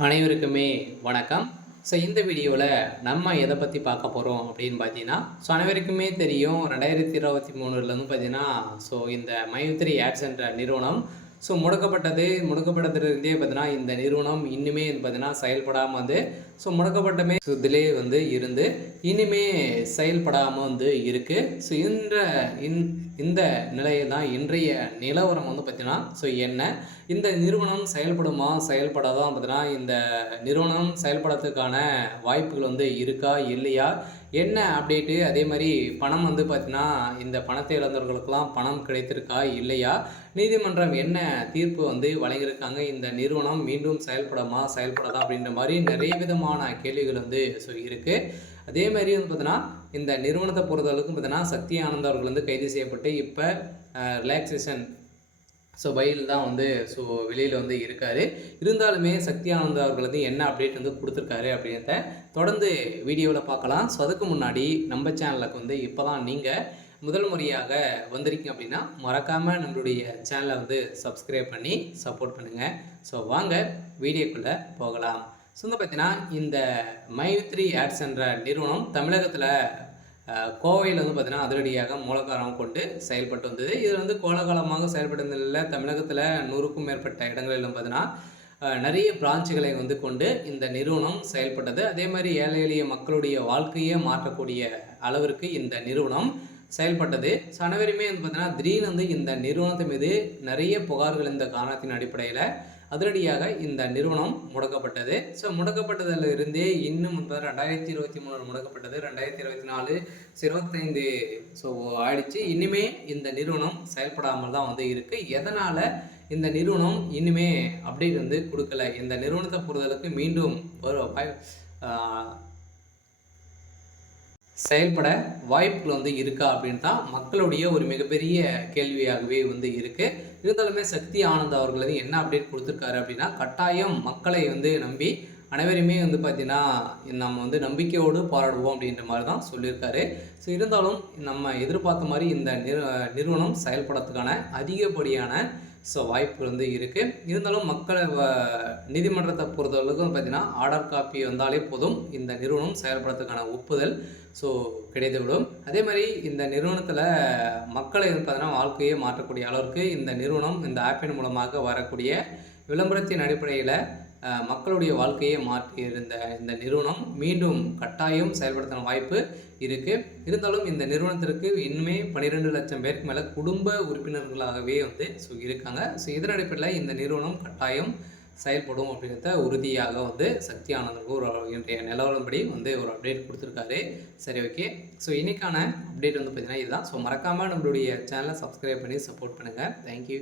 அனைவருக்குமே வணக்கம். இந்த வீடியோவில் நம்ம எதை பற்றி பார்க்க போகிறோம் அப்படின்னு பார்த்தீங்கன்னா, அனைவருக்குமே தெரியும் 2023லேருந்து பார்த்தீங்கன்னா, இந்த மைத்ரி ஆட்ஸ் என்ற நிறுவனம் முடக்கப்பட்டதுலேருந்தே பார்த்தீங்கன்னா, இந்த நிறுவனம் இன்னுமே பார்த்தீங்கன்னா செயல்படாமல் வந்து முடக்கப்பட்டமே இதிலே வந்து இருந்து இனிமே செயல்படாமல் வந்து இருக்குது. இந்த நிலையில் தான் இன்றைய நிலவரம் வந்து பார்த்தீங்கன்னா என்ன இந்த நிறுவனம் செயல்படுமா செயல்படாதான் பார்த்தீங்கன்னா இந்த நிறுவனம் செயல்படுறதுக்கான வாய்ப்புகள் வந்து இருக்கா இல்லையா, என்ன அப்டேட்டு, அதே மாதிரி பணம் வந்து பார்த்தீங்கன்னா இந்த பணத்தை இழந்தவர்களுக்கெல்லாம் பணம் கிடைத்திருக்கா இல்லையா, நீதிமன்றம் என்ன தீர்ப்பு வந்து வழங்கியிருக்காங்க, இந்த நிறுவனம் மீண்டும் செயல்படாதா அப்படின்ற மாதிரி நிறைய விதமான கேள்விகள் வந்து இருக்குது. அதே மாதிரி வந்து பார்த்தீங்கன்னா இந்த நிறுவனத்தை பொறுத்தளவுக்கு பார்த்தீங்கன்னா சக்தி ஆனந்த் அவர்கள் வந்து கைது செய்யப்பட்டு இப்போ ரிலாக்ஸேஷன் பையில் தான் வந்து வெளியில் வந்து இருக்கார். இருந்தாலுமே சக்தி ஆனந்த் அவர்கள் வந்து என்ன அப்டேட் வந்து கொடுத்துருக்காரு அப்படின்றத தொடர்ந்து வீடியோவில் பார்க்கலாம். அதுக்கு முன்னாடி நம்ம சேனலுக்கு வந்து இப்போ தான் நீங்கள் முதல் முறையாக வந்திருக்கீங்க அப்படின்னா மறக்காமல் நம்மளுடைய சேனலை வந்து சப்ஸ்கிரைப் பண்ணி சப்போர்ட் பண்ணுங்கள். வாங்க வீடியோக்குள்ளே போகலாம். பார்த்தீங்கன்னா இந்த மைத்ரி ஆட்ஸ் என்ற நிறுவனம் தமிழகத்தில் கோவையில் வந்து பார்த்தீங்கன்னா அதிரடியாக மூலக்காரம் கொண்டு செயல்பட்டு வந்தது. இது வந்து கோலகாலமாக செயல்பட்டதில் தமிழகத்தில் 100க்கும் மேற்பட்ட இடங்களிலும் பார்த்தீங்கன்னா நிறைய பிரான்ச்சுகளை வந்து கொண்டு இந்த நிறுவனம் செயல்பட்டது. அதே மாதிரி ஏழை எளிய மக்களுடைய வாழ்க்கையை மாற்றக்கூடிய அளவிற்கு இந்த நிறுவனம் செயல்பட்டது. அனைவருமே வந்து பார்த்தீங்கன்னா திடீர்னு வந்து இந்த நிறுவனத்தின் மீது நிறைய புகார்கள் இந்த காரணத்தின் அடிப்படையில் அதிரடியாக இந்த நிறுவனம் முடக்கப்பட்டது. முடக்கப்பட்டதில் இருந்தே இன்னும் 2023 முடக்கப்பட்டது, 2024 25 ஆயிடுச்சு. இனிமே இந்த நிறுவனம் செயல்படாமல் தான் வந்து இருக்குது. எதனால் இந்த நிறுவனம் இனிமே அப்டேட் வந்து கொடுக்கல, இந்த நிறுவனத்தை பொறுத்தளவுக்கு மீண்டும் செயல்பட வாய்ப்புகள் வந்து இருக்கா அப்படின்னு தான் மக்களுடைய ஒரு மிகப்பெரிய கேள்வியாகவே வந்து இருக்குது. இருந்தாலுமே சக்தி ஆனந்த் அவர்கள் வந்து என்ன அப்டேட் கொடுத்துருக்காரு அப்படின்னா, கட்டாயம் மக்களை வந்து நம்பி அனைவருமே வந்து பார்த்திங்கன்னா நம்ம வந்து நம்பிக்கையோடு போராடுவோம் அப்படின்ற மாதிரி தான் சொல்லியிருக்காரு. இருந்தாலும் நம்ம எதிர்பார்த்த மாதிரி இந்த நிறுவனம் செயல்படுறதுக்கான அதிகப்படியான வாய்ப்பு வந்து இருக்குது. இருந்தாலும் மக்களை நீதிமன்றத்தை பொறுத்தவரைக்கும் பார்த்திங்கன்னா ஆர்டர் காப்பி வந்தாலே போதும் இந்த நிறுவனம் செயல்படுறதுக்கான ஒப்புதல் கிடைத்துவிடும். அதே மாதிரி இந்த நிறுவனத்தில் மக்களை பார்த்தீங்கன்னா வாழ்க்கையை மாற்றக்கூடிய அளவிற்கு இந்த நிறுவனம் இந்த ஆப்பின் மூலமாக வரக்கூடிய விளம்பரத்தின் அடிப்படையில் மக்களுடைய வாழ்க்கையை மாற்றி இருந்த இந்த நிறுவனம் மீண்டும் கட்டாயம் செயல்படுத்தின வாய்ப்பு இருக்குது. இருந்தாலும் இந்த நிறுவனத்திற்கு இன்னுமே 12 லட்சம் பேருக்கு மேலே குடும்ப உறுப்பினர்களாகவே வந்து இருக்காங்க. இதன் அடிப்படையில் இந்த நிறுவனம் கட்டாயம் செயல்படும் அப்படின்றத உறுதியாக வந்து சக்தி ஆனந்துக்கு ஒரு இன்றைய நிலவரப்படி வந்து ஒரு அப்டேட் கொடுத்துருக்காரு. சரி, ஓகே. இன்றைக்கான அப்டேட் வந்து பார்த்திங்கன்னா இதுதான். மறக்காமல் நம்மளுடைய சேனலை சப்ஸ்கிரைப் பண்ணி சப்போர்ட் பண்ணுங்கள். தேங்க்யூ.